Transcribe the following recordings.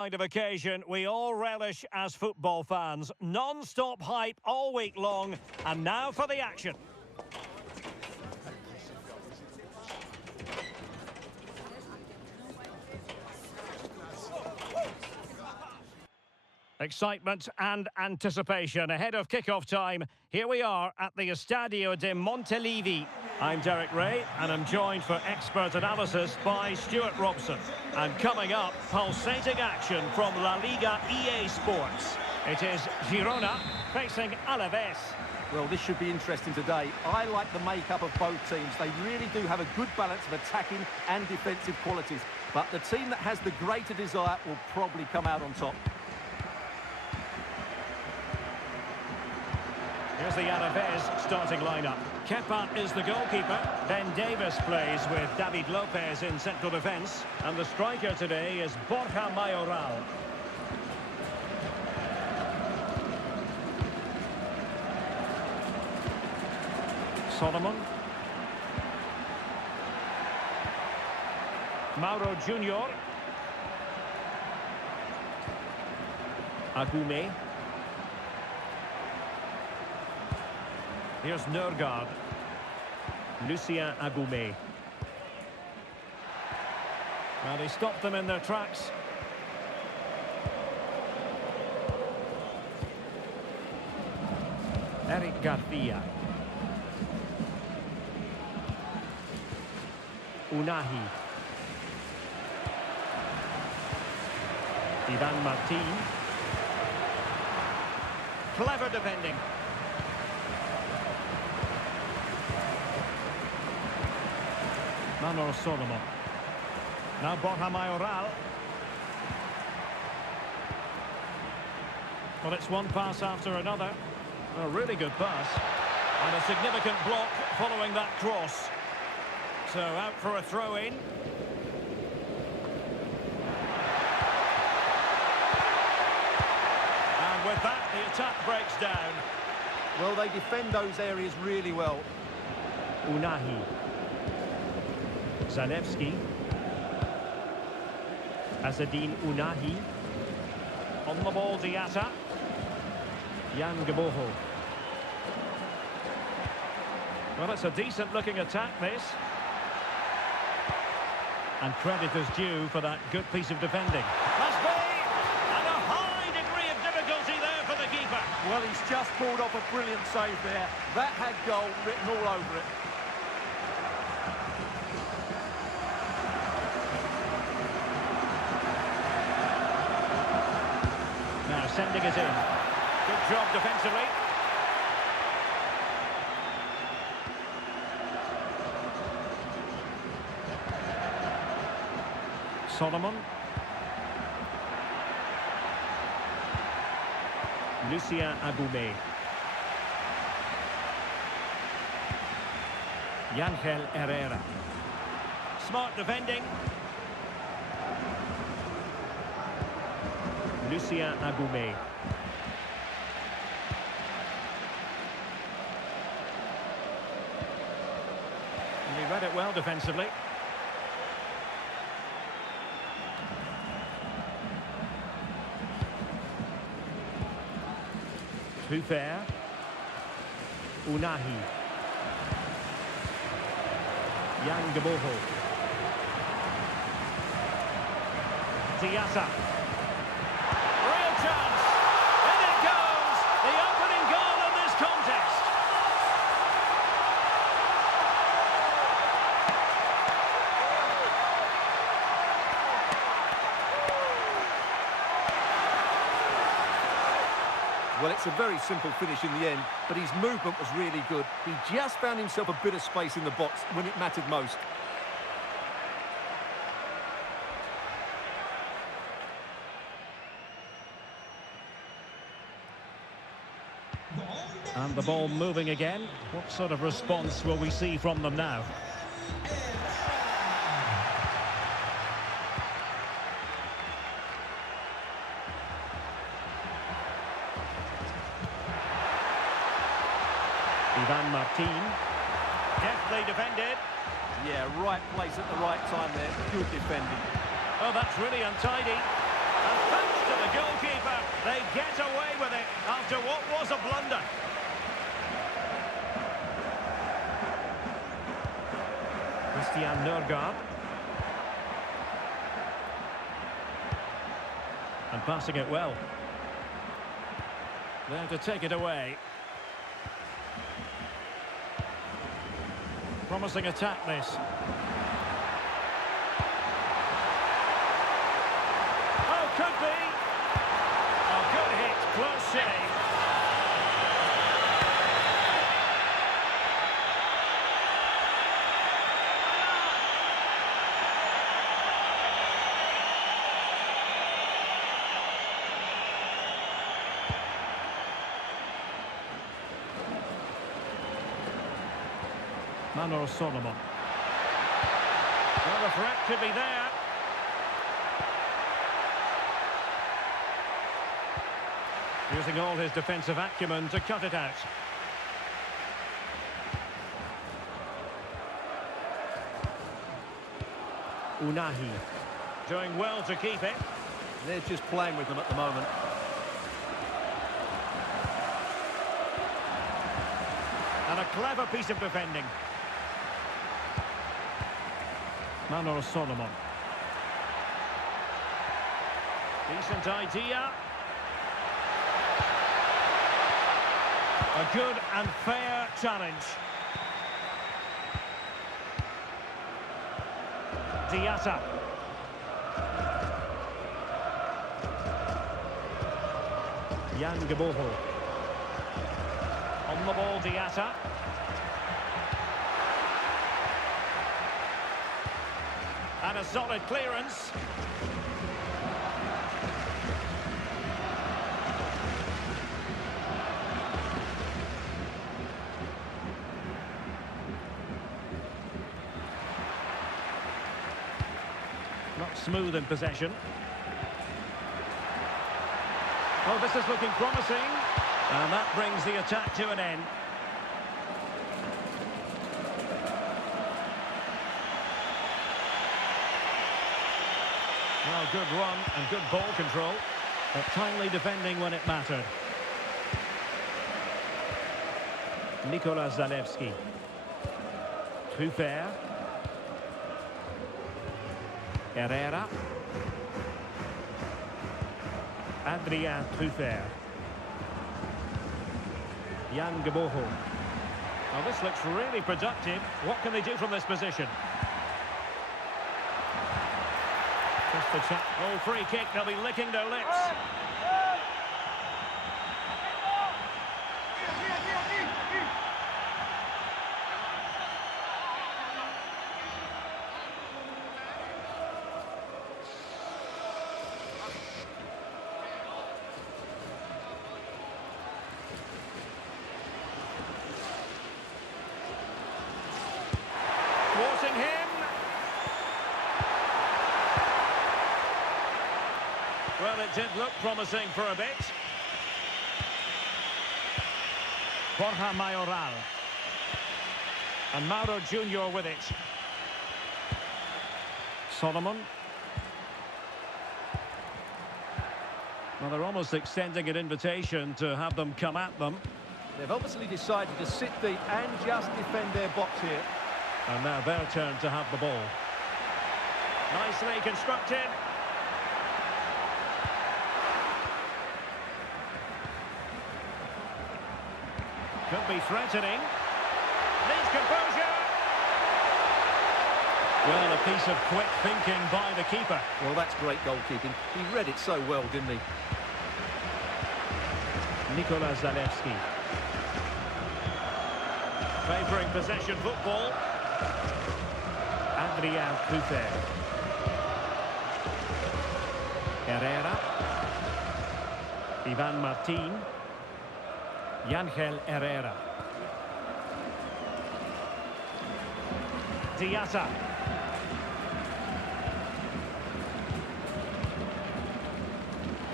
Kind of occasion we all relish as football fans. Non-stop hype all week long, and now for the action. Excitement and anticipation ahead of kick-off time. Here we are at the Estadio de Montilivi. I'm Derek Ray, and I'm joined for expert analysis by Stuart Robson. And coming up, pulsating action from La Liga EA Sports. It is Girona facing Alaves. Well, this should be interesting today. I like the makeup of both teams. They really do have a good balance of attacking and defensive qualities. But the team that has the greater desire will probably come out on top. Here's the Alaves starting lineup. Kepa is the goalkeeper. Ben Davis plays with David Lopez in central defence. And the striker today is Borja Mayoral. Solomon. Mauro Junior. Agume. Here's Nørgaard. Lucien Agume. Well, they stopped them in their tracks. Eric Garcia. Unahi. Ivan Martin. Clever defending. Manor Solomon. Now Borja Mayoral. Well, it's one pass after another. A really good pass. And a significant block following that cross. So out for a throw-in. And with that, the attack breaks down. Well, they defend those areas really well. Unahi. Zalewski. Azzedine Unahi. On the ball, Diatta. Jan Gaboho. Well, it's a decent-looking attack, this. And credit is due for that good piece of defending. Must be! And a high degree of difficulty there for the keeper. Well, he's just pulled off a brilliant save there. That had goal written all over it. Now sending it in. Good job defensively. Solomon. Lucien Agume. Yangel Herrera. Smart defending. Lucien Agume. And he read it well defensively. Hufer. Unahi. Jan Gaboho. Diatta. Real chance. And it goes. The opening goal in this contest. Well, it's a very simple finish in the end, but his movement was really good. He just found himself a bit of space in the box when it mattered most. And the ball moving again. What sort of response will we see from them now? Ivan Martin. Deftly defended. Yeah, right place at the right time there. Good defending. Oh, that's really untidy. And blunder. Christian Nørgaard. And passing it well. There to take it away. Promising attack, this. Oh, could be. Oh, good hit, close shave. Manor Solomon. Well, the threat could be there. Using all his defensive acumen to cut it out. Unahi. Doing well to keep it. They're just playing with them at the moment. And a clever piece of defending. Manor Solomon. Decent idea. A good and fair challenge. Diatta. Jan Geboho. On the ball, Diatta. And a solid clearance. Not smooth in possession. Oh, this is looking promising. And that brings the attack to an end. Well, good run and good ball control, but timely defending when it mattered. Nicolas Zalewski. Trufer. Herrera. Adrien Trufer. Jan Geboho. Well, this looks really productive. What can they do from this position? Just the chat. Oh, free kick. They'll be licking their lips. Thwarting him. Well, it did look promising for a bit. Borja Mayoral. And Mauro Junior with it. Solomon. Well, they're almost extending an invitation to have them come at them. They've obviously decided to sit deep and just defend their box here. And now their turn to have the ball. Nicely constructed. Could be threatening. Needs composure. Well, a piece of quick thinking by the keeper. Well, that's great goalkeeping. He read it so well, didn't he? Nicolas Zalewski. Favouring possession football. Adrien Trufer. Herrera. Ivan Martin. Yangel Herrera. Diatta.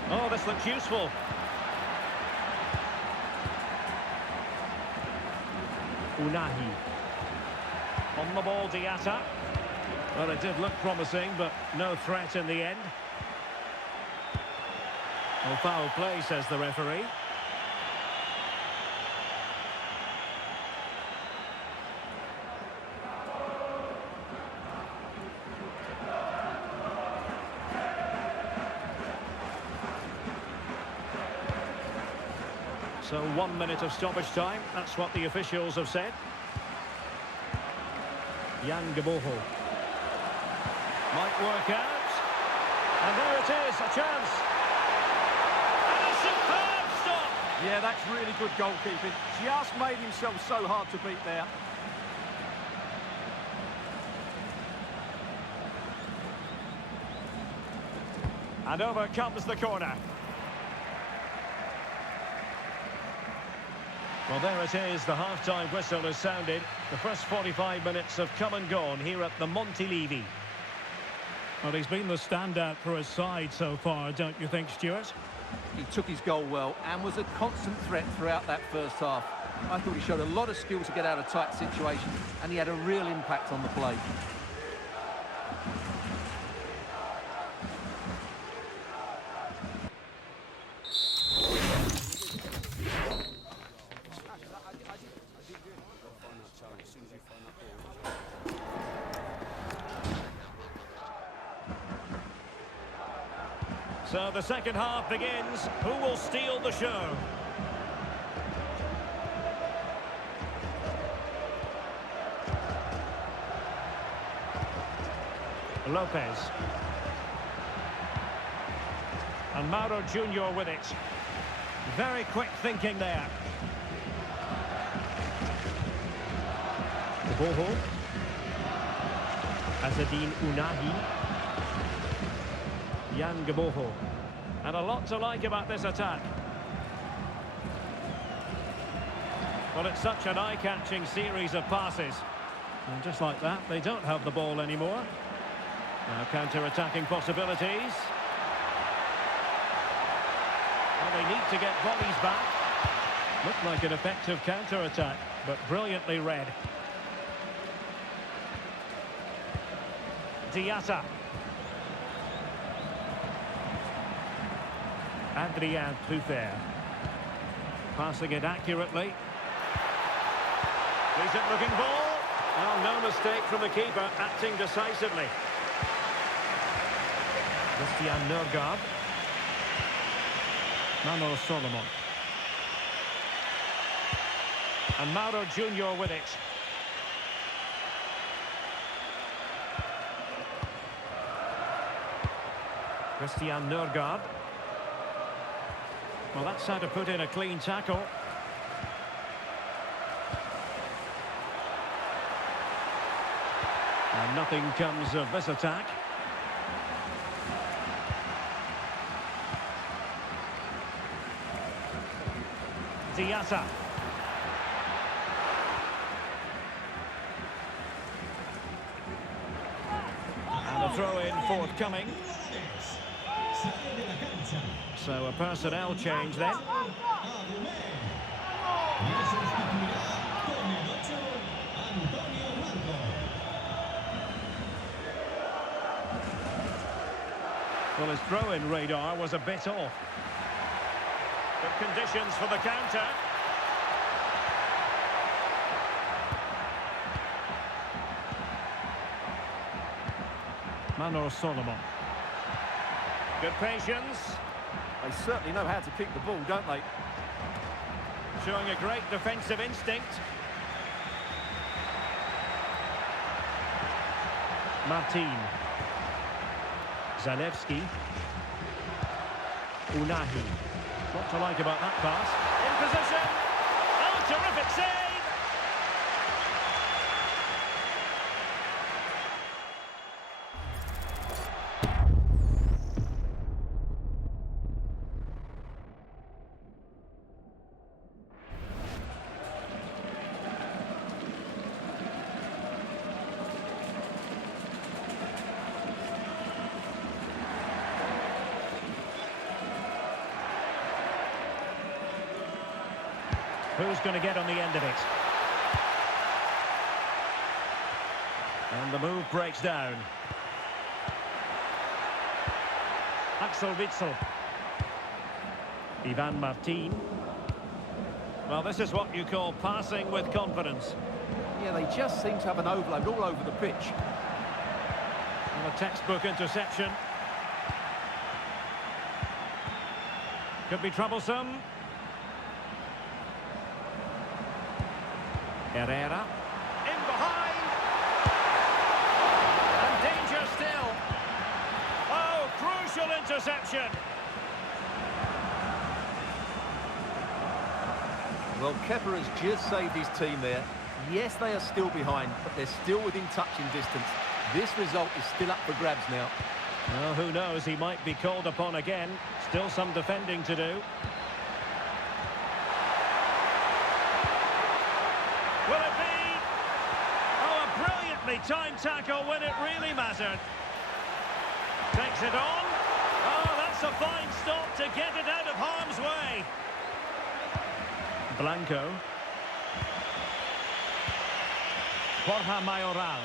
Oh, this looks useful. Unahi. On the ball, Diatta. Well, it did look promising, but no threat in the end. Well, foul play, says the referee. So 1 minute of stoppage time. That's what the officials have said. Jan Geboho. Might work out. And there it is, a chance. And a superb stop. Yeah, that's really good goalkeeping. Just made himself so hard to beat there. And over comes the corner. Well, there it is. The half-time whistle has sounded. The first 45 minutes have come and gone here at the Montelivi. Well, he's been the standout for his side so far, don't you think, Stuart? He took his goal well and was a constant threat throughout that first half. I thought he showed a lot of skill to get out of tight situations, and he had a real impact on the play. So the second half begins. Who will steal the show? Lopez. And Mauro Junior with it. Very quick thinking there. Boho. Azadine Unahi. Jan Geboho. And a lot to like about this attack. Well, it's such an eye-catching series of passes. And just like that, they don't have the ball anymore. Now counter-attacking possibilities. Well, they need to get volleys back. Looked like an effective counter-attack, but brilliantly read. Diatta. Adrien Truffert. Passing it accurately. Decent looking ball. Well, no mistake from the keeper, acting decisively. Christian Nørgaard. Mano Solomon. And Mauro Junior with it. Christian Nørgaard. Well, that's how to put in a clean tackle. And nothing comes of this attack. Diatta. And a throw-in forthcoming. So a personnel change then. Well, his throw-in radar was a bit off. Good conditions for the counter. Mano Solomon. Good patience. They certainly know how to kick the ball, don't they? Showing a great defensive instinct. Martin. Zalewski. Unahi. What to like about that pass? In position. Oh, terrific save! Who's going to get on the end of it? And the move breaks down. Axel Witsel. Ivan Martin. Well, this is what you call passing with confidence. Yeah, they just seem to have an overload all over the pitch. And a textbook interception. Could be troublesome. Herrera. In behind. And danger still. Oh, crucial interception. Well, Kepa has just saved his team there. Yes, they are still behind, but they're still within touching distance. This result is still up for grabs now. Well, who knows, he might be called upon again. Still some defending to do. Will it be? Oh, a brilliantly timed tackle when it really mattered. Takes it on. Oh, that's a fine stop to get it out of harm's way. Blanco. Borja Mayoral.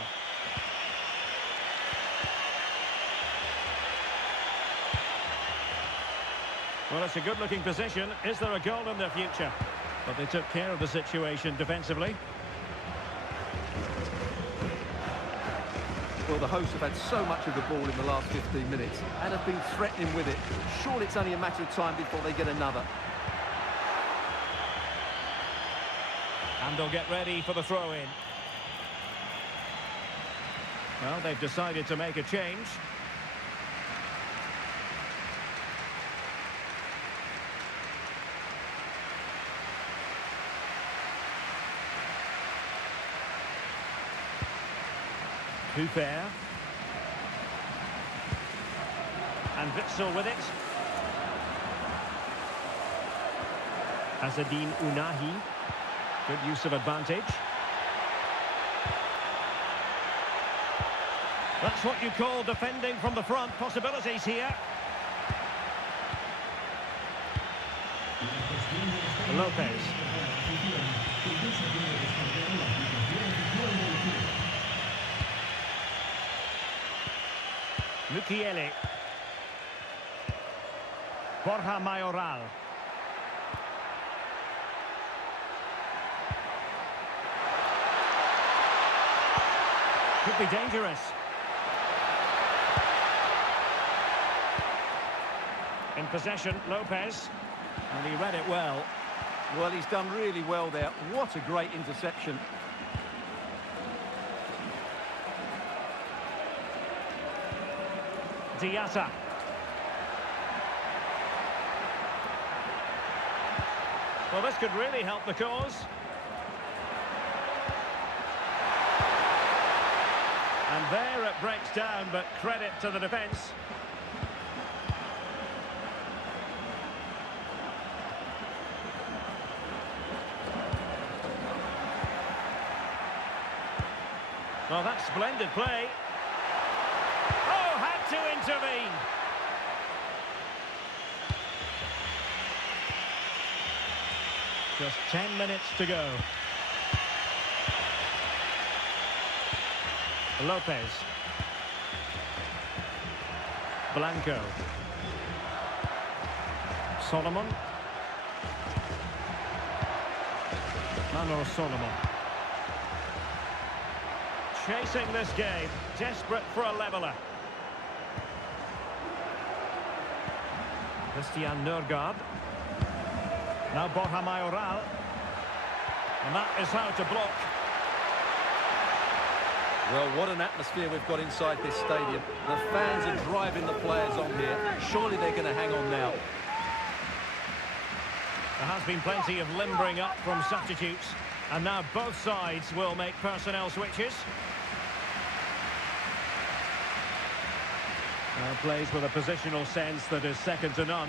Well, it's a good-looking position. Is there a goal in their future? But they took care of the situation defensively. Well, the hosts have had so much of the ball in the last 15 minutes and have been threatening with it. Surely it's only a matter of time before they get another. And they'll get ready for the throw-in. Well, they've decided to make a change. Cooper. And Witsel with it. Azzedine Ounahi. Good use of advantage. That's what you call defending from the front. Possibilities here. Lopez. Mukiele. Borja Mayoral. Could be dangerous. In possession, Lopez. And he read it well. Well, he's done really well there. What a great interception. Diatta. Well, this could really help the cause. And there it breaks down, but credit to the defence. Well, that's splendid play. Oh, had to intervene. Just 10 minutes to go. Lopez. Blanco. Solomon. Manor Solomon. Chasing this game, desperate for a leveller. Christian Nørgaard. Now Borja Mayoral. And that is how to block. Well, what an atmosphere we've got inside this stadium. The fans are driving the players on here. Surely they're going to hang on now. There has been plenty of limbering up from substitutes. And now both sides will make personnel switches. Plays with a positional sense that is second to none.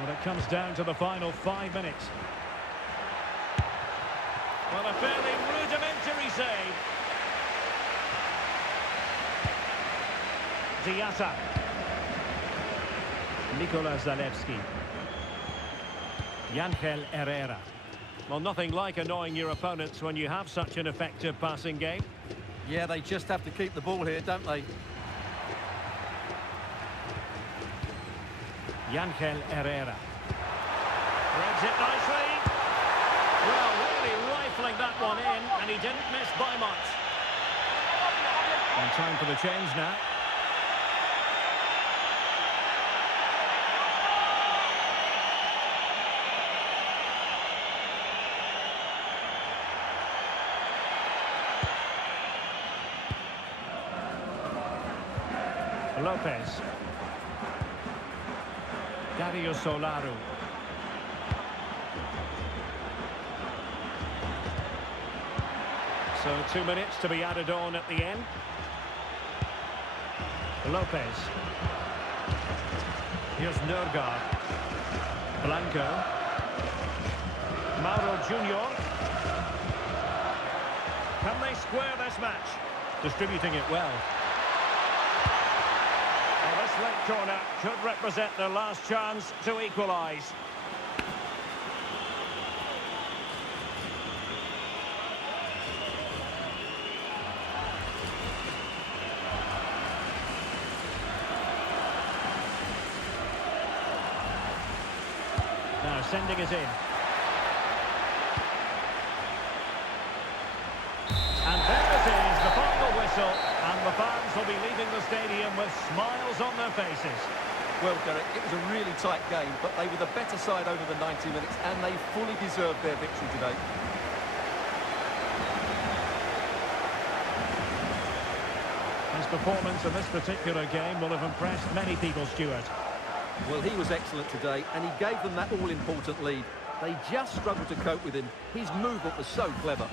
Well, it comes down to the final 5 minutes. Well, a fairly rudimentary save. Diatta. Nikola Zalewski. Ángel Herrera. Well, nothing like annoying your opponents when you have such an effective passing game. Yeah, they just have to keep the ball here, don't they? Ángel Herrera. Reads it nicely. Well, really rifling that one in, and he didn't miss by much. And time for the change now. Lopez. Dario Solaru. So 2 minutes to be added on at the end. Lopez. Here's Nurgar. Blanco. Mauro Junior. Can they square this match? Distributing it well. Well, this late corner could represent their last chance to equalise. Now sending it in. And there it is, the final whistle, and the fans will be leaving the stadium with smiles on their faces. Well, Derek, it was a really tight game, but they were the better side over the 90 minutes, and they fully deserved their victory today. His performance in this particular game will have impressed many people, Stuart. Well, he was excellent today, and he gave them that all-important lead. They just struggled to cope with him. His movement was so clever.